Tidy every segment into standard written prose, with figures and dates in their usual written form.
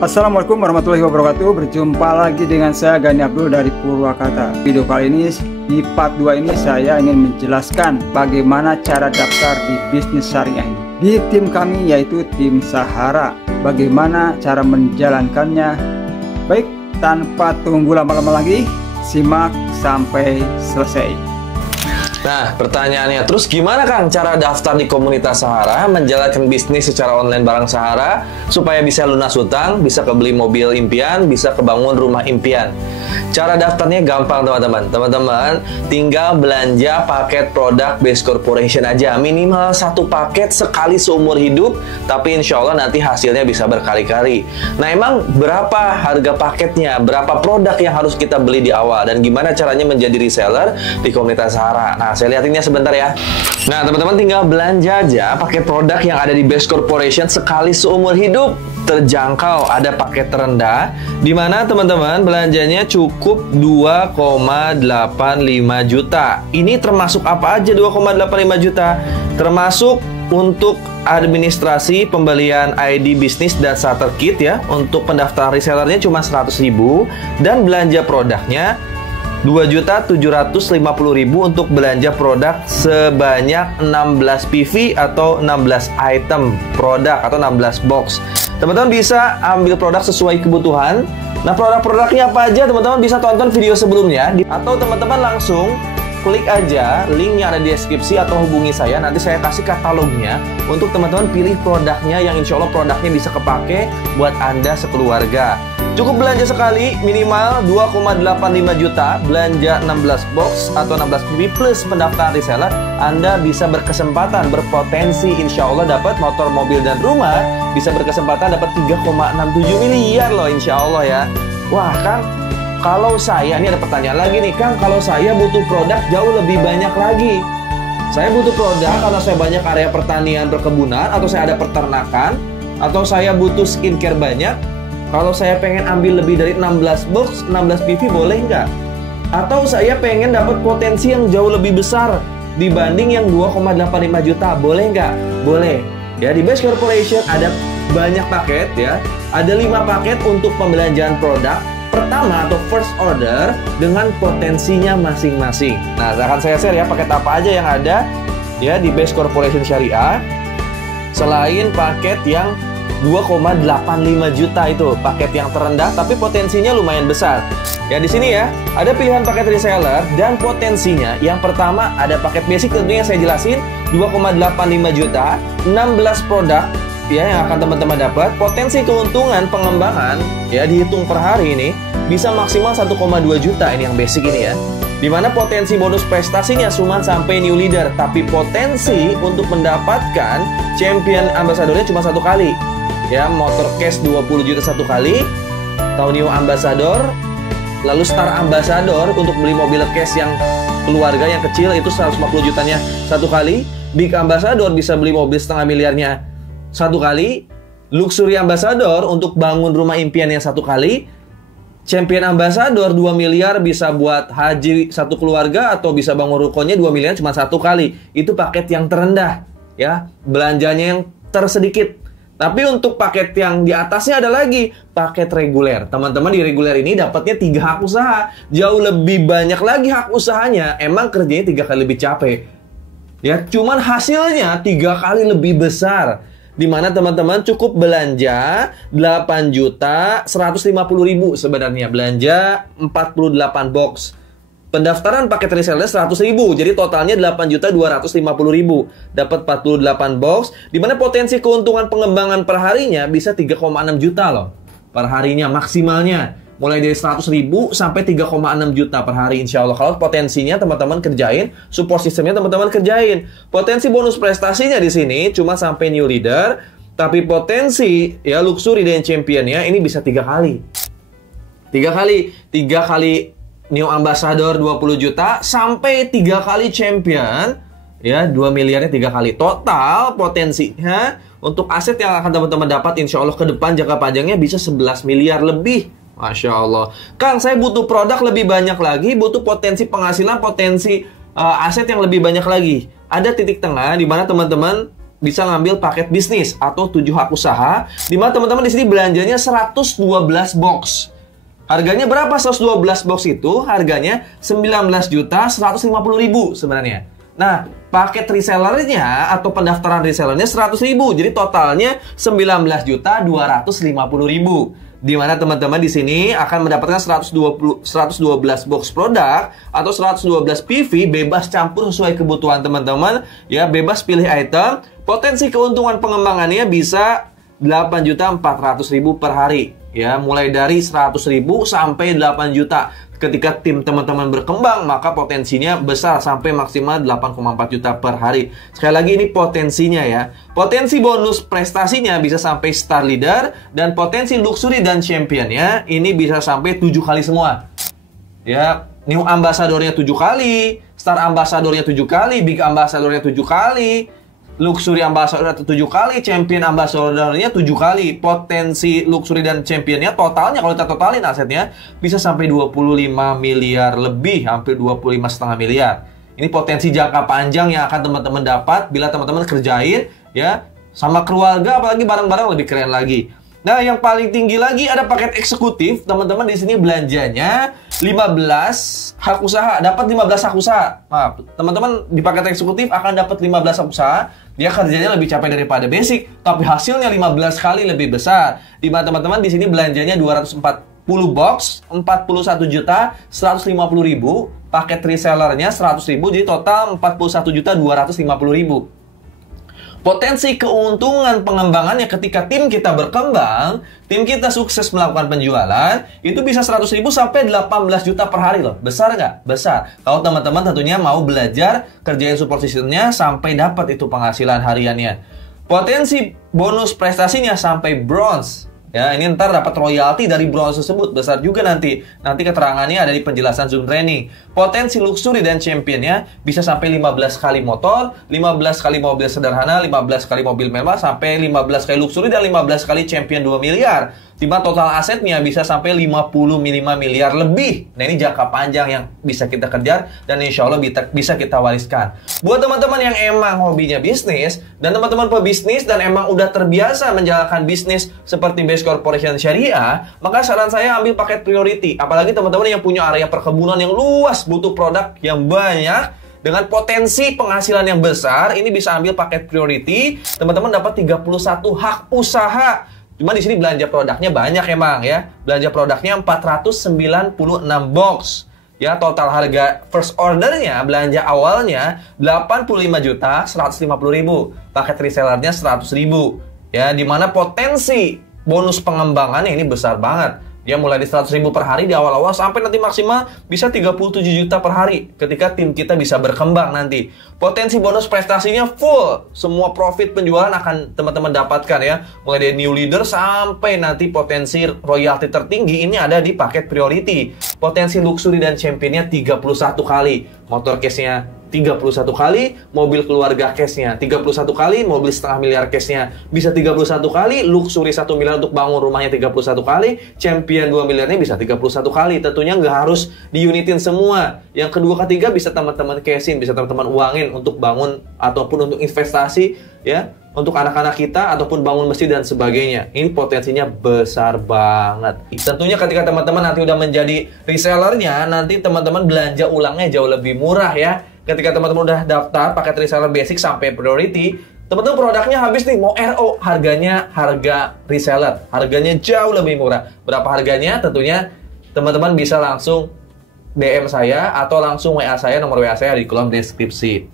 Assalamualaikum warahmatullahi wabarakatuh. Berjumpa lagi dengan saya Gani Abdul dari Purwakarta. Video kali ini di part 2 ini saya ingin menjelaskan bagaimana cara daftar di bisnis syariah ini di tim kami, yaitu tim Sahara. Bagaimana cara menjalankannya? Baik, tanpa tunggu lama-lama lagi, simak sampai selesai. Nah, pertanyaannya, terus gimana Kang cara daftar di komunitas Sahara, menjalankan bisnis secara online bareng Sahara, supaya bisa lunas hutang, bisa kebeli mobil impian, bisa kebangun rumah impian? Cara daftarnya gampang teman-teman. Teman-teman tinggal belanja paket produk Base Corporation aja. Minimal 1 paket sekali seumur hidup, tapi insya Allah nanti hasilnya bisa berkali-kali. Nah, emang berapa harga paketnya? Berapa produk yang harus kita beli di awal? Dan gimana caranya menjadi reseller di komunitas Sahara? Nah, saya lihatinnya sebentar ya. Nah, teman-teman tinggal belanja aja paket produk yang ada di Base Corporation sekali seumur hidup. Terjangkau, ada paket terendah, di mana teman-teman belanjanya cukup 2,85 juta. Ini termasuk apa aja 2,85 juta? Termasuk untuk administrasi pembelian ID bisnis dan starter kit ya. Untuk pendaftaran resellernya cuma 100.000 dan belanja produknya 2.750.000 untuk belanja produk sebanyak 16 PV atau 16 item produk atau 16 box. Teman-teman bisa ambil produk sesuai kebutuhan. Nah, produk-produknya apa aja teman-teman bisa tonton video sebelumnya, atau teman-teman langsung klik aja link yang ada di deskripsi atau hubungi saya, nanti saya kasih katalognya untuk teman-teman pilih produknya yang insya Allah produknya bisa kepake buat Anda sekeluarga. Cukup belanja sekali, minimal 2,85 juta, belanja 16 box atau 16 PV plus pendaftaran reseller, Anda bisa berkesempatan, berpotensi insya Allah dapat motor, mobil, dan rumah, bisa berkesempatan dapat 3,67 miliar loh insya Allah ya. Wah Kang, kalau saya, ini ada pertanyaan lagi nih Kang, kalau saya butuh produk jauh lebih banyak lagi. Saya butuh produk karena saya banyak area pertanian, perkebunan, atau saya ada peternakan, atau saya butuh skincare banyak. Kalau saya pengen ambil lebih dari 16 box, 16 PV boleh nggak? Atau saya pengen dapat potensi yang jauh lebih besar dibanding yang 2,85 juta, boleh nggak? Boleh. Ya, di Base Corporation ada banyak paket ya. Ada 5 paket untuk pembelanjaan produk pertama atau first order dengan potensinya masing-masing. Nah, akan saya share ya paket apa aja yang ada ya di Base Corporation Syariah. Selain paket yang 2,85 juta itu paket yang terendah tapi potensinya lumayan besar. Ya di sini ya ada pilihan paket reseller dan potensinya. Yang pertama ada paket basic, tentunya saya jelasin 2,85 juta, 16 produk ya yang akan teman-teman dapat. Potensi keuntungan pengembangan ya dihitung per hari ini bisa maksimal 1,2 juta, ini yang basic ini ya. Dimana potensi bonus prestasinya cuma sampai new leader, tapi potensi untuk mendapatkan champion ambassadornya cuma 1 kali. Ya, motor cash 20 juta 1 kali, atau new ambassador, lalu star ambassador untuk beli mobil cash yang keluarga yang kecil itu 150 jutanya 1 kali, big ambassador bisa beli mobil setengah miliarnya 1 kali, luxury ambassador untuk bangun rumah impiannya 1 kali, champion ambassador 2 miliar bisa buat haji 1 keluarga atau bisa bangun rukonya 2 miliar cuma 1 kali. Itu paket yang terendah ya, belanjanya yang tersedikit. Tapi untuk paket yang di atasnya ada lagi paket reguler. Teman-teman di reguler ini dapatnya 3 hak usaha. Jauh lebih banyak lagi hak usahanya. Emang kerjanya 3 kali lebih capek. Ya, cuman hasilnya 3 kali lebih besar. Dimana teman-teman cukup belanja 8.150.000 sebenarnya. Belanja 48 box. Pendaftaran paket reseller 100.000, jadi totalnya 8.250.000. Dapat 48 box, dimana potensi keuntungan pengembangan per harinya bisa 3,6 juta loh. Per harinya maksimalnya. Mulai dari 100.000 sampai 3,6 juta per hari insya Allah. Kalau potensinya teman-teman kerjain, support sistemnya teman-teman kerjain. Potensi bonus prestasinya di sini cuma sampai new leader, tapi potensi ya luxury dan championnya ini bisa 3 kali. 3 kali new ambassador 20 juta sampai 3 kali champion ya 2 miliarnya 3 kali. Total potensinya untuk aset yang akan teman-teman dapat insya Allah ke depan jangka panjangnya bisa 11 miliar lebih. Masya Allah. Kang, saya butuh produk lebih banyak lagi, butuh potensi penghasilan, potensi aset yang lebih banyak lagi. Ada titik tengah di mana teman-teman bisa ngambil paket bisnis atau 7 hak usaha, di mana teman-teman di sini belanjanya 112 box. Harganya berapa 112 box itu? Harganya 19.150.000 sebenarnya. Nah, paket resellernya atau pendaftaran resellernya 100.000. Jadi totalnya 19.250.000. Di mana teman-teman di sini akan mendapatkan 112 box produk atau 112 PV bebas campur sesuai kebutuhan teman-teman, ya, bebas pilih item. Potensi keuntungan pengembangannya bisa 8.400.000 per hari, ya, mulai dari 100.000 sampai 8 juta. Ketika tim teman-teman berkembang, maka potensinya besar sampai maksimal 8,4 juta per hari. Sekali lagi ini potensinya, ya. Potensi bonus prestasinya bisa sampai star leader, dan potensi luxury dan championnya ini bisa sampai 7 kali semua. Ya, new ambassadornya 7 kali, star ambassadornya 7 kali, big ambassadornya 7 kali, luxury ambassador 7 kali, champion ambassadornya 7 kali. Potensi luxury dan championnya totalnya, kalau kita totalin asetnya, bisa sampai 25 miliar lebih, hampir 25,5 miliar. Ini potensi jangka panjang yang akan teman-teman dapat bila teman-teman kerjain, ya, sama keluarga, apalagi barang-barang lebih keren lagi. Nah, yang paling tinggi lagi ada paket eksekutif. Teman-teman di sini belanjanya 15 hak usaha, dapat 15 hak usaha. Maaf, teman-teman di paket eksekutif akan dapat 15 hak usaha. Dia kerjanya lebih capek daripada basic, tapi hasilnya 15 kali lebih besar. Di mana teman-teman di sini belanjanya 240 box, 41.150.000, paket resellernya 100.000, jadi total 41.250.000. Potensi keuntungan pengembangannya ketika tim kita berkembang, tim kita sukses melakukan penjualan, itu bisa 100.000 sampai 18 juta per hari loh. Besar nggak? Besar. Kalau teman-teman tentunya mau belajar kerjain support systemnya sampai dapat itu penghasilan hariannya. Potensi bonus prestasinya sampai bronze. Ya, ini ntar dapat royalti dari bronze tersebut, besar juga nanti. Nanti keterangannya ada di penjelasan Zoom training. Potensi luxury dan championnya bisa sampai 15 kali motor, 15 kali mobil sederhana, 15 kali mobil mewah, sampai 15 kali luxury dan 15 kali champion 2 miliar. Dimana total asetnya bisa sampai 55 miliar lebih. Nah, ini jangka panjang yang bisa kita kejar dan insya Allah bisa kita wariskan. Buat teman-teman yang emang hobinya bisnis, dan teman-teman pebisnis dan emang udah terbiasa menjalankan bisnis seperti Base Corporation Syariah, maka saran saya ambil paket priority. Apalagi teman-teman yang punya area perkebunan yang luas, butuh produk yang banyak, dengan potensi penghasilan yang besar, ini bisa ambil paket priority. Teman-teman dapat 31 hak usaha. Cuma di sini belanja produknya banyak emang, ya. Belanja produknya 496 box. Ya, total harga first ordernya, belanja awalnya 85.150.000. Paket resellernya 100.000. Ya, dimana potensi bonus pengembangannya ini besar banget. Ya, mulai di 100.000 per hari di awal-awal sampai nanti maksimal bisa 37 juta per hari ketika tim kita bisa berkembang nanti. Potensi bonus prestasinya full. Semua profit penjualan akan teman-teman dapatkan, ya. Mulai dari new leader sampai nanti potensi royalti tertinggi ini ada di paket priority. Potensi luxury dan championnya 31 kali. Motor case-nya 31 kali, mobil keluarga case-nya 31 kali, mobil setengah miliar case-nya bisa 31 kali, luxury 1 miliar untuk bangun rumahnya 31 kali, champion 2 miliarnya bisa 31 kali. Tentunya nggak harus diunitin semua. Yang kedua ketiga bisa teman-teman cash-in, bisa teman-teman uangin untuk bangun ataupun untuk investasi, ya, untuk anak-anak kita ataupun bangun masjid dan sebagainya. Ini potensinya besar banget. Tentunya ketika teman-teman nanti udah menjadi resellernya, nanti teman-teman belanja ulangnya jauh lebih murah, ya. Ketika teman-teman udah daftar paket reseller basic sampai priority, teman-teman produknya habis nih, mau RO, harga reseller, harganya jauh lebih murah. Berapa harganya? Tentunya teman-teman bisa langsung DM saya atau langsung WA saya, nomor WA saya di kolom deskripsi.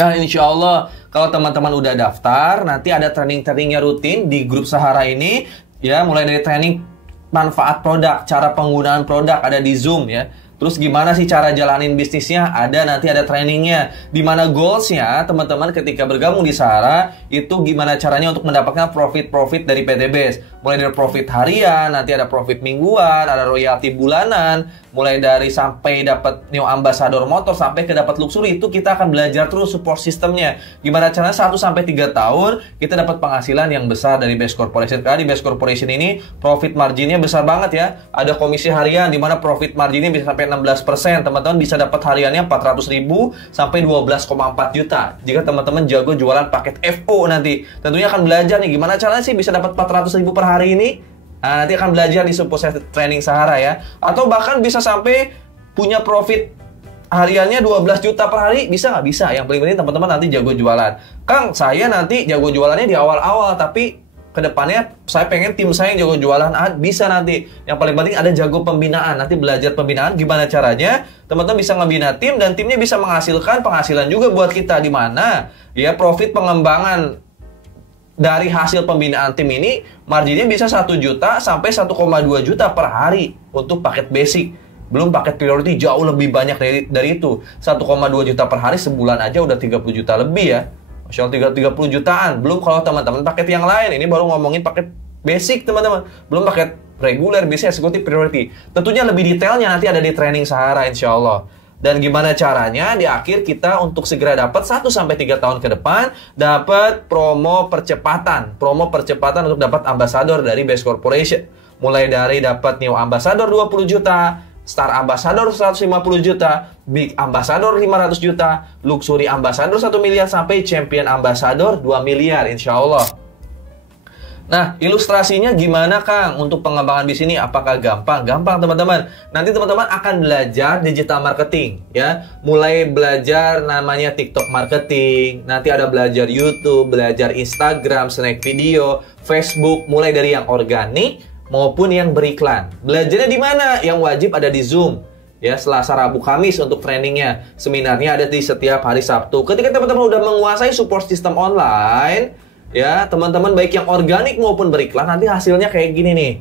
Nah, insya Allah kalau teman-teman udah daftar, nanti ada training-trainingnya rutin di grup Sahara ini, ya, mulai dari training manfaat produk, cara penggunaan produk ada di Zoom, ya. Terus gimana sih cara jalanin bisnisnya? Nanti ada trainingnya. Dimana goalsnya teman-teman ketika bergabung di Sahara itu gimana caranya untuk mendapatkan profit dari PT Base. Mulai dari profit harian, nanti ada profit mingguan, ada royalti bulanan, mulai dari sampai dapat new ambassador motor sampai ke dapat luxury. Itu kita akan belajar terus support sistemnya. Gimana caranya 1-3 tahun kita dapat penghasilan yang besar dari Base Corporation. Karena di Base Corporation ini profit marginnya besar banget, ya. Ada komisi harian dimana profit marginnya bisa sampai 16%, teman-teman bisa dapat hariannya 400.000 sampai 12,4 juta. Jika teman-teman jago jualan paket FO nanti. Tentunya akan belajar nih gimana caranya sih bisa dapat 400.000 per hari ini. Nah, nanti akan belajar di Sukses Training Sahara ya. Atau bahkan bisa sampai punya profit hariannya 12 juta per hari, bisa nggak? Bisa. Yang paling penting teman-teman nanti jago jualan. Kang, saya nanti jago jualannya di awal-awal, tapi kedepannya saya pengen tim saya yang jago jualan. Bisa nanti. Yang paling penting ada jago pembinaan. Nanti belajar pembinaan gimana caranya. Teman-teman bisa ngebina tim dan timnya bisa menghasilkan penghasilan juga buat kita. Di mana ya profit pengembangan dari hasil pembinaan tim ini marginnya bisa 1 juta sampai 1,2 juta per hari untuk paket basic. Belum paket priority jauh lebih banyak dari itu. 1,2 juta per hari sebulan aja udah 30 juta lebih ya. Masya Allah 30 jutaan. Belum kalau teman-teman paket yang lain. Ini baru ngomongin paket basic teman-teman. Belum paket reguler, bisa eksekutif priority. Tentunya lebih detailnya nanti ada di training Sahara insya Allah. Dan gimana caranya di akhir kita untuk segera dapat 1-3 tahun ke depan dapat promo percepatan. Promo percepatan untuk dapat ambassador dari Best Corporation. Mulai dari dapat New Ambassador 20 juta, Star Ambassador 150 juta, Big Ambassador 500 juta, Luxury Ambassador 1 miliar, sampai Champion Ambassador 2 miliar insya Allah. Nah, ilustrasinya gimana Kang untuk pengembangan bisnis ini? Apakah gampang? Gampang teman-teman. Nanti teman-teman akan belajar digital marketing ya. Mulai belajar namanya TikTok marketing, nanti ada belajar YouTube, belajar Instagram, snack video, Facebook, mulai dari yang organik maupun yang beriklan. Belajarnya di mana? Yang wajib ada di Zoom. Ya, Selasa, Rabu, Kamis untuk trainingnya. Seminarnya ada di setiap hari Sabtu. Ketika teman-teman udah menguasai support system online, ya, teman-teman baik yang organik maupun beriklan, nanti hasilnya kayak gini nih.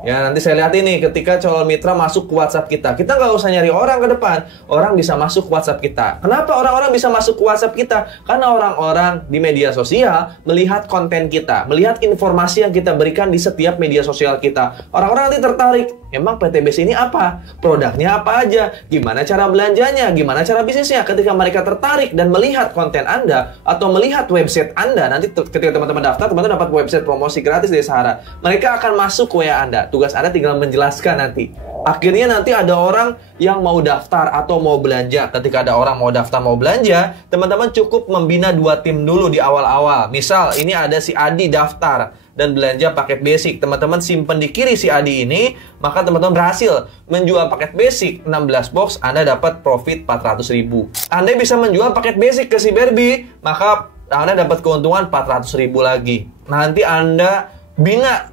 Ya, nanti saya lihat ini ketika calon mitra masuk ke WhatsApp kita. Kita nggak usah nyari orang ke depan. Orang bisa masuk ke WhatsApp kita. Kenapa orang-orang bisa masuk ke WhatsApp kita? Karena orang-orang di media sosial melihat konten kita, melihat informasi yang kita berikan di setiap media sosial kita. Orang-orang nanti tertarik. Emang PTBS ini apa? Produknya apa aja? Gimana cara belanjanya? Gimana cara bisnisnya? Ketika mereka tertarik dan melihat konten Anda atau melihat website Anda, nanti ketika teman-teman daftar, teman-teman dapat website promosi gratis dari Sahara. Mereka akan masuk ke WA Anda. Tugas Anda tinggal menjelaskan nanti. Akhirnya nanti ada orang yang mau daftar atau mau belanja. Ketika ada orang mau daftar, mau belanja, teman-teman cukup membina 2 tim dulu di awal-awal. Misal, ini ada si Adi daftar dan belanja paket basic. Teman-teman simpen di kiri si Adi ini, maka teman-teman berhasil menjual paket basic 16 box, Anda dapat profit 400.000. Anda bisa menjual paket basic ke si Barbie, maka Anda dapat keuntungan 400.000 lagi. Nanti Anda bina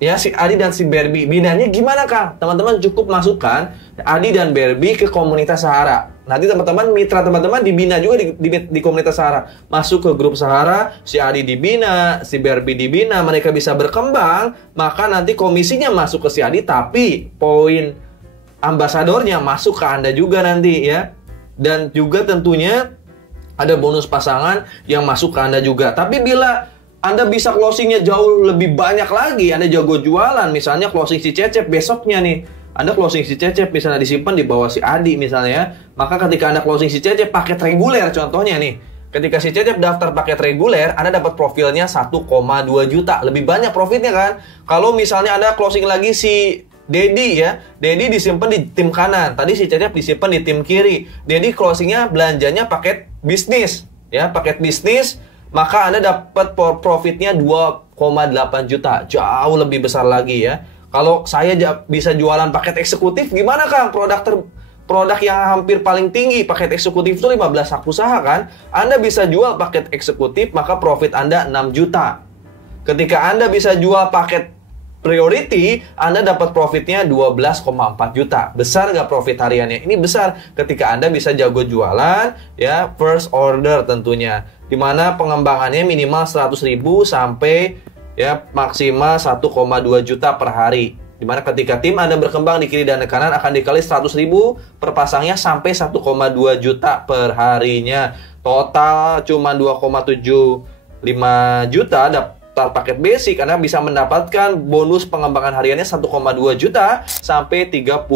ya si Adi dan si Barbie. Binanya gimana Kang? Teman-teman cukup masukkan Adi dan Barbie ke komunitas Sahara. Nanti teman-teman, mitra teman-teman dibina juga di komunitas Sahara. Masuk ke grup Sahara, si Adi dibina, si Barbie dibina, mereka bisa berkembang, maka nanti komisinya masuk ke si Adi, tapi poin ambasadornya masuk ke Anda juga nanti ya. Dan juga tentunya ada bonus pasangan yang masuk ke Anda juga. Tapi bila Anda bisa closingnya jauh lebih banyak lagi, Anda jago jualan, misalnya closing si Cecep besoknya nih, Anda closing si Cecep misalnya disimpan di bawah si Adi misalnya, maka ketika Anda closing si Cecep paket reguler contohnya nih, ketika si Cecep daftar paket reguler, Anda dapat profilnya 1,2 juta, lebih banyak profitnya kan. Kalau misalnya Anda closing lagi si Dedi ya, Dedi disimpan di tim kanan, tadi si Cecep disimpan di tim kiri. Dedi closingnya belanjanya paket bisnis ya, paket bisnis, maka Anda dapat profitnya 2,8 juta, jauh lebih besar lagi ya. Kalau saya bisa jualan paket eksekutif, gimana Kang? Produk yang hampir paling tinggi, paket eksekutif itu 15 hak usaha kan? Anda bisa jual paket eksekutif, maka profit Anda 6 juta. Ketika Anda bisa jual paket priority, Anda dapat profitnya 12,4 juta. Besar nggak profit hariannya? Ini besar ketika Anda bisa jago jualan, ya, first order tentunya. Dimana pengembangannya minimal 100.000 sampai ya maksimal 1,2 juta per hari. Dimana ketika tim Anda berkembang di kiri dan di kanan akan dikali 100.000 per pasangnya sampai 1,2 juta per harinya. Total cuma 2,75 juta daftar paket basic. Anda bisa mendapatkan bonus pengembangan hariannya 1,2 juta sampai 36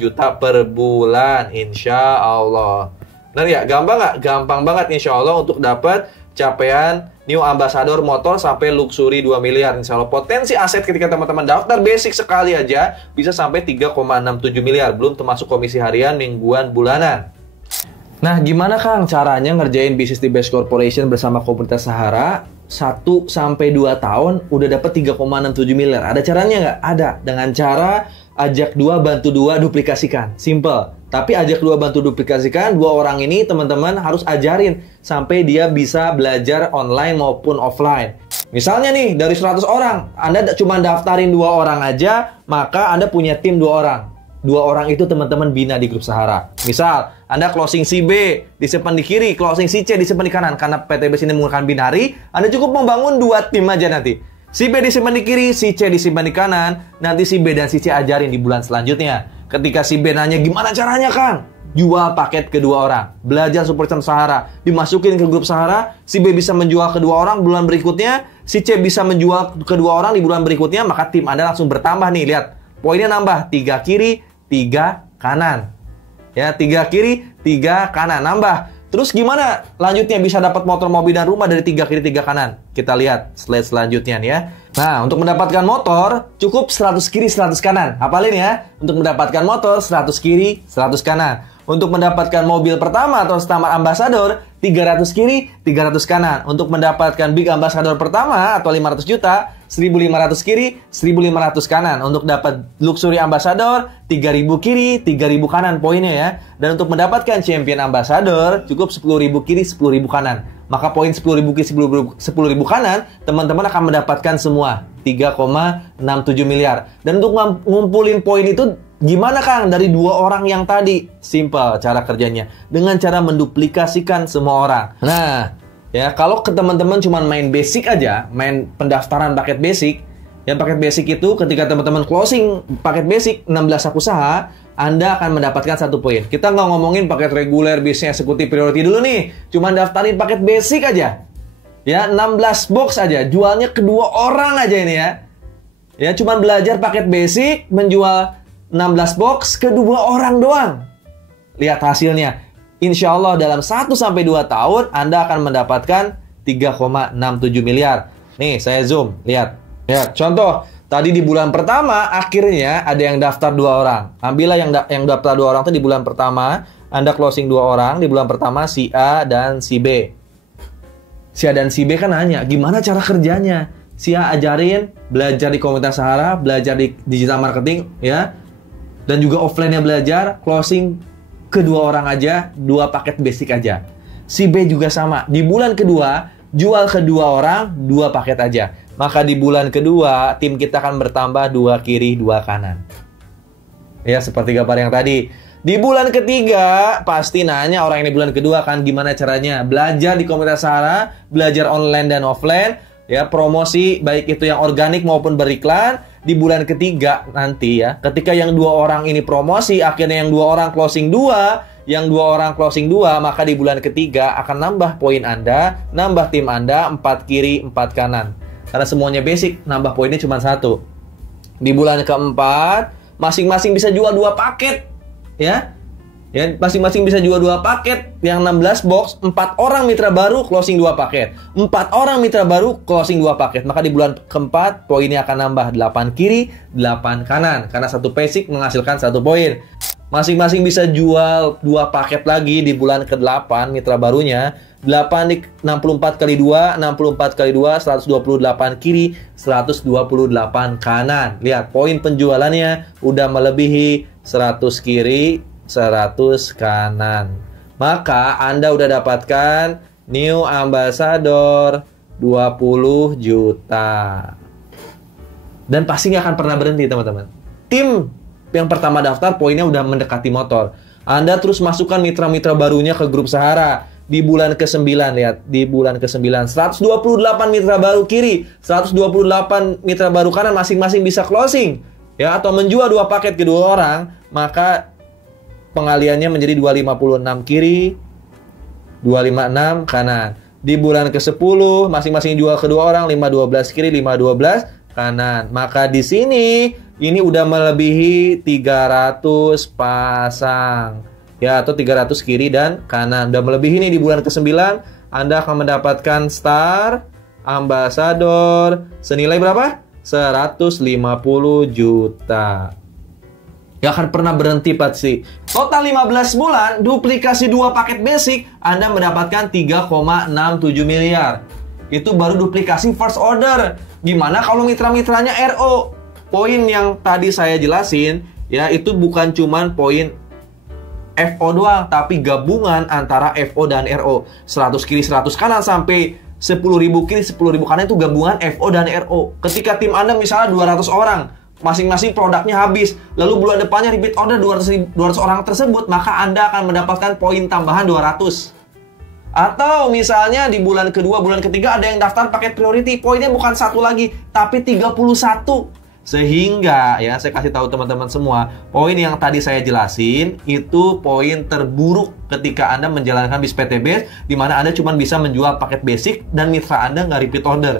juta per bulan, insya Allah. Nah ya, gampang nggak? Gampang banget insya Allah untuk dapat capaian New Ambassador motor sampai luxury 2 miliar. Insya Allah potensi aset ketika teman-teman daftar basic sekali aja bisa sampai 3,67 miliar. Belum termasuk komisi harian, mingguan, bulanan. Nah, gimana Kang caranya ngerjain bisnis di Best Corporation bersama komunitas Sahara 1-2 tahun udah dapat 3,67 miliar? Ada caranya nggak? Ada. Dengan cara ajak 2, bantu 2, duplikasikan. Simple. Tapi ajak 2, bantu duplikasikan. 2 orang ini teman-teman harus ajarin sampai dia bisa belajar online maupun offline. Misalnya nih, dari 100 orang, Anda cuma daftarin 2 orang aja, maka Anda punya tim 2 orang. 2 orang itu teman-teman bina di grup Sahara. Misal, Anda closing si B disimpan di kiri, closing si C disimpan di kanan. Karena PTBS ini menggunakan binary, Anda cukup membangun 2 tim aja nanti. Si B disimpan di kiri, si C disimpan di kanan. Nanti si B dan si C ajarin di bulan selanjutnya. Ketika si B nanya, gimana caranya Kang? Jual paket kedua orang. Belajar Super System Sahara. Dimasukin ke grup Sahara, si B bisa menjual kedua orang bulan berikutnya. Si C bisa menjual kedua orang di bulan berikutnya. Maka tim Anda langsung bertambah nih. Lihat, poinnya nambah. 3 kiri, 3 kanan. Ya, 3 kiri, 3 kanan. Nambah. Terus gimana lanjutnya bisa dapat motor, mobil, dan rumah dari 3 kiri, 3 kanan? Kita lihat slide selanjutnya nih ya. Nah, untuk mendapatkan motor, cukup 100 kiri, 100 kanan. Hafalin ya. Untuk mendapatkan motor, 100 kiri, 100 kanan. Untuk mendapatkan mobil pertama atau Stamar Ambassador, 300 kiri, 300 kanan. Untuk mendapatkan Big Ambassador pertama atau 500 juta, 1.500 kiri, 1.500 kanan. Untuk dapat Luxury Ambassador, 3.000 kiri, 3.000 kanan poinnya ya. Dan untuk mendapatkan Champion Ambassador, cukup 10.000 kiri, 10.000 kanan. Maka poin 10.000 kiri, 10.000 kanan, teman-teman akan mendapatkan semua 3,67 miliar. Dan untuk ngumpulin poin itu gimana Kang dari 2 orang yang tadi? Simple cara kerjanya. Dengan cara menduplikasikan semua orang. Nah, ya kalau ke teman-teman cuma main basic aja, main pendaftaran paket basic. Ya paket basic itu ketika teman-teman closing paket basic 16 usaha, Anda akan mendapatkan 1 poin. Kita nggak ngomongin paket reguler, bisnis eksekutif, priority dulu nih. Cuma daftarin paket basic aja. Ya, 16 box aja. Jualnya kedua orang aja ini ya. Ya, cuma belajar paket basic, menjual 16 box kedua orang doang. Lihat hasilnya. Insya Allah dalam 1-2 tahun Anda akan mendapatkan 3,67 miliar. Nih, saya zoom. Lihat. Lihat. Contoh, tadi di bulan pertama akhirnya ada yang daftar 2 orang. Ambillah yang daftar 2 orang itu di bulan pertama. Anda closing 2 orang di bulan pertama, si A dan si B. Si A dan si B kan nanya, gimana cara kerjanya? Si A ajarin, belajar di komunitas Sahara, belajar di digital marketing, ya. Dan juga offline-nya belajar, closing kedua orang aja, 2 paket basic aja. Si B juga sama. Di bulan kedua, jual kedua orang, 2 paket aja. Maka di bulan kedua, tim kita akan bertambah 2 kiri, 2 kanan. Ya, seperti gambar yang tadi. Di bulan ketiga, pasti nanya orang ini bulan kedua kan gimana caranya. Belajar di komunitas Sahara, belajar online dan offline. Ya, promosi, baik itu yang organik maupun beriklan. Di bulan ketiga nanti ya, ketika yang 2 orang ini promosi, akhirnya yang 2 orang closing 2, yang 2 orang closing 2, maka di bulan ketiga akan nambah poin Anda, nambah tim Anda 4 kiri, 4 kanan. Karena semuanya basic, nambah poinnya cuma 1. Di bulan keempat, masing-masing bisa jual 2 paket. Ya, masing-masing bisa jual 2 paket. Yang 16 box, 4 orang mitra baru closing 2 paket. 4 orang mitra baru closing 2 paket. Maka di bulan keempat, poinnya akan nambah 8 kiri, 8 kanan. Karena 1 basic menghasilkan 1 poin. Masing-masing bisa jual 2 paket lagi di bulan ke-8 mitra barunya. 8 di 64 kali 2, 64 kali 2, 128 kiri, 128 kanan. Lihat, poin penjualannya udah melebihi 100 kiri, 100 kanan. Maka Anda udah dapatkan New Ambassador 20 juta. Dan pasti nggak akan pernah berhenti, teman-teman. Tim yang pertama daftar poinnya udah mendekati motor. Anda terus masukkan mitra-mitra barunya ke grup Sahara. Di bulan ke-9, lihat. Di bulan ke-9, 128 mitra baru kiri, 128 mitra baru kanan, masing-masing bisa closing. Ya, atau menjual 2 paket kedua orang. Maka pengaliannya menjadi 256 kiri, 256 kanan. Di bulan ke-10, masing-masing jual kedua orang, 512 kiri, 512 kanan. Maka di sini ini udah melebihi 300 pasang. Ya, atau 300 kiri dan kanan. Udah melebihi ini di bulan ke-9, Anda akan mendapatkan star Ambassador senilai berapa? 150 juta. Gak akan pernah berhenti pasti. Total 15 bulan, duplikasi 2 paket basic, Anda mendapatkan 3,67 miliar. Itu baru duplikasi first order. Gimana kalau mitra-mitranya RO? Poin yang tadi saya jelasin, ya itu bukan cuman poin FO doang, tapi gabungan antara FO dan RO. 100 kiri 100 kanan sampai 10.000 kiri 10.000 kanan itu gabungan FO dan RO. Ketika tim Anda misalnya 200 orang, masing-masing produknya habis, lalu bulan depannya repeat order 200 orang tersebut, maka Anda akan mendapatkan poin tambahan 200. Atau misalnya di bulan kedua, bulan ketiga ada yang daftar paket priority, poinnya bukan 1 lagi, tapi 31. Sehingga, ya saya kasih tahu teman-teman semua, poin yang tadi saya jelasin, itu poin terburuk ketika Anda menjalankan bis PTBS, di mana Anda cuma bisa menjual paket basic dan mitra Anda nggak repeat order.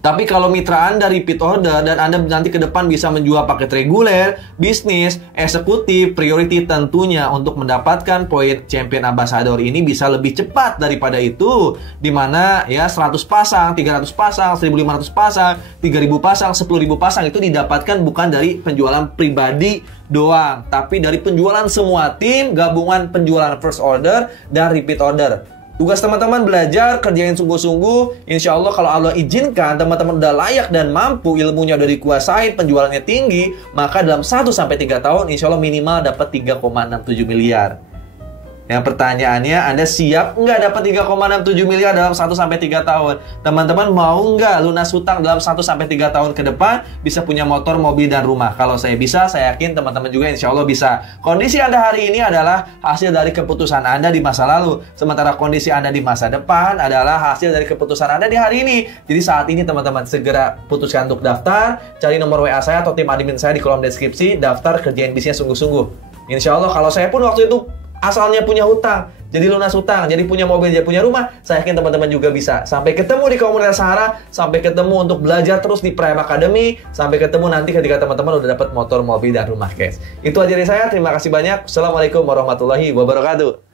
Tapi kalau mitra Anda repeat order dan Anda nanti ke depan bisa menjual paket reguler, bisnis, eksekutif, priority, tentunya untuk mendapatkan poin champion ambassador ini bisa lebih cepat daripada itu. Dimana ya 100 pasang, 300 pasang, 1500 pasang, 3000 pasang, 10.000 pasang itu didapatkan bukan dari penjualan pribadi doang, tapi dari penjualan semua tim, gabungan penjualan first order dan repeat order. Tugas teman-teman belajar, kerjain sungguh-sungguh. Insya Allah kalau Allah izinkan, teman-teman udah layak dan mampu, ilmunya udah dikuasain, penjualannya tinggi, maka dalam 1-3 tahun, insya Allah minimal dapat 3,67 miliar. Yang pertanyaannya, Anda siap nggak dapat 3,67 miliar dalam 1-3 tahun? Teman-teman mau nggak lunas hutang dalam 1-3 tahun ke depan, bisa punya motor, mobil, dan rumah? Kalau saya bisa, saya yakin teman-teman juga insya Allah bisa. Kondisi Anda hari ini adalah hasil dari keputusan Anda di masa lalu. Sementara kondisi Anda di masa depan adalah hasil dari keputusan Anda di hari ini. Jadi saat ini teman-teman segera putuskan untuk daftar, cari nomor WA saya atau tim admin saya di kolom deskripsi, daftar, kerjain bisnisnya sungguh-sungguh. Insya Allah kalau saya pun waktu itu asalnya punya hutang, jadi lunas hutang, jadi punya mobil, jadi punya rumah, saya yakin teman-teman juga bisa. Sampai ketemu di komunitas Sahara, sampai ketemu untuk belajar terus di Prime Academy, sampai ketemu nanti ketika teman-teman udah dapat motor, mobil, dan rumah, guys. Itu aja dari saya, terima kasih banyak. Assalamualaikum warahmatullahi wabarakatuh.